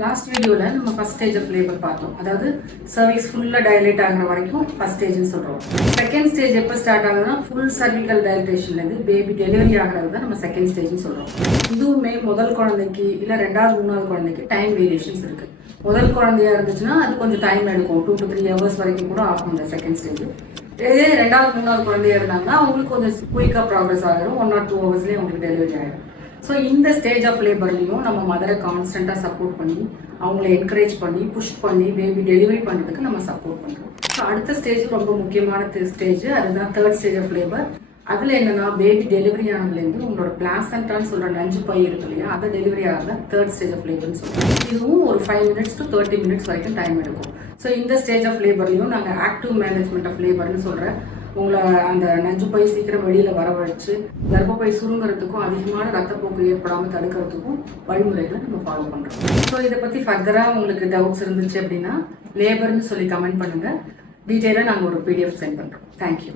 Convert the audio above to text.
Last வீடியோவில் நம்ம first stage of labour பார்த்தோம். அதாவது சர்வீஸ் ஃபுல்லாக டைலேட் ஆகிற வரைக்கும் ஃபர்ஸ்ட் ஸ்டேஜ்னு சொல்கிறோம். செகண்ட் ஸ்டேஜ் எப்போ ஸ்டார்ட் ஆகுதுன்னா ஃபுல் சர்விக்கல் டைலேஷன்லேருந்து பேபி டெலிவரி ஆகிறது தான் நம்ம செகண்ட் ஸ்டேஜ்னு சொல்கிறோம். இதுவுமே முதல் குழந்தைக்கு இல்லை ரெண்டாவது மூணாவது குழந்தைக்கு டைம் வேரியேஷன்ஸ் இருக்குது. முதல் குழந்தையா இருந்துச்சுன்னா அது கொஞ்சம் டைம் எடுக்கும், 2 to 3 hours வரைக்கும் கூட ஆகும் இந்த செகண்ட் ஸ்டேஜ். இதே ரெண்டாவது மூணாவது குழந்தையா இருந்தாங்கன்னா அவங்களுக்கு கொஞ்சம் குயிக்காக ப்ராக்ரஸ் ஆகிடும், 1 or 2 hours அவங்களுக்கு டெலிவரி ஆகிடும். ஸோ இந்த ஸ்டேஜ் ஆஃப் லேபர்லையும் நம்ம மதரை கான்ஸ்டண்ட்டாக சப்போர்ட் பண்ணி அவங்கள என்கரேஜ் பண்ணி புஷ் பண்ணி பேபி டெலிவரி பண்ணுறதுக்கு நம்ம சப்போர்ட் பண்ணுறோம். ஸோ அடுத்த ஸ்டேஜ் ரொம்ப முக்கியமான ஸ்டேஜ், அதுதான் தேர்ட் ஸ்டேஜ் ஆஃப் லேபர். அதில் என்னன்னா பேபி டெலிவரி ஆனதுலேருந்து உங்களோட பிளாசண்டான்னு சொல்கிற நஞ்சு பை இருக்கு இல்லையா, அதை டெலிவரி ஆகிறத தேர்ட் ஸ்டேஜ் ஆஃப் லேபர்னு சொல்லுவோம். இதுவும் ஒரு 5 minutes to 30 minutes வரைக்கும் டைம் எடுக்கும். ஸோ இந்த ஸ்டேஜ் ஆஃப் லேபர்லையும் நாங்கள் ஆக்டிவ் மேனேஜ்மெண்ட் ஆஃப் லேபர்னு சொல்கிற உங்களை அந்த நஞ்சு பை சீக்கிரம் வெளியில் வரவழைச்சு கர்ப்பப்பை சுருங்கிறதுக்கும் அதிகமான ரத்தப்போக்கு ஏற்படாமல் தடுக்கிறதுக்கும் வழிமுறைகளை நம்ம ஃபாலோ பண்ணுறோம். ஸோ இதை பற்றி ஃபர்தராக உங்களுக்கு டவுட்ஸ் இருந்துச்சு அப்படின்னா லேபர்னு சொல்லி கமெண்ட் பண்ணுங்கள். டீட்டெயிலாக நாங்கள் ஒரு PDF சென்ட் பண்ணுறோம். தேங்க்யூ.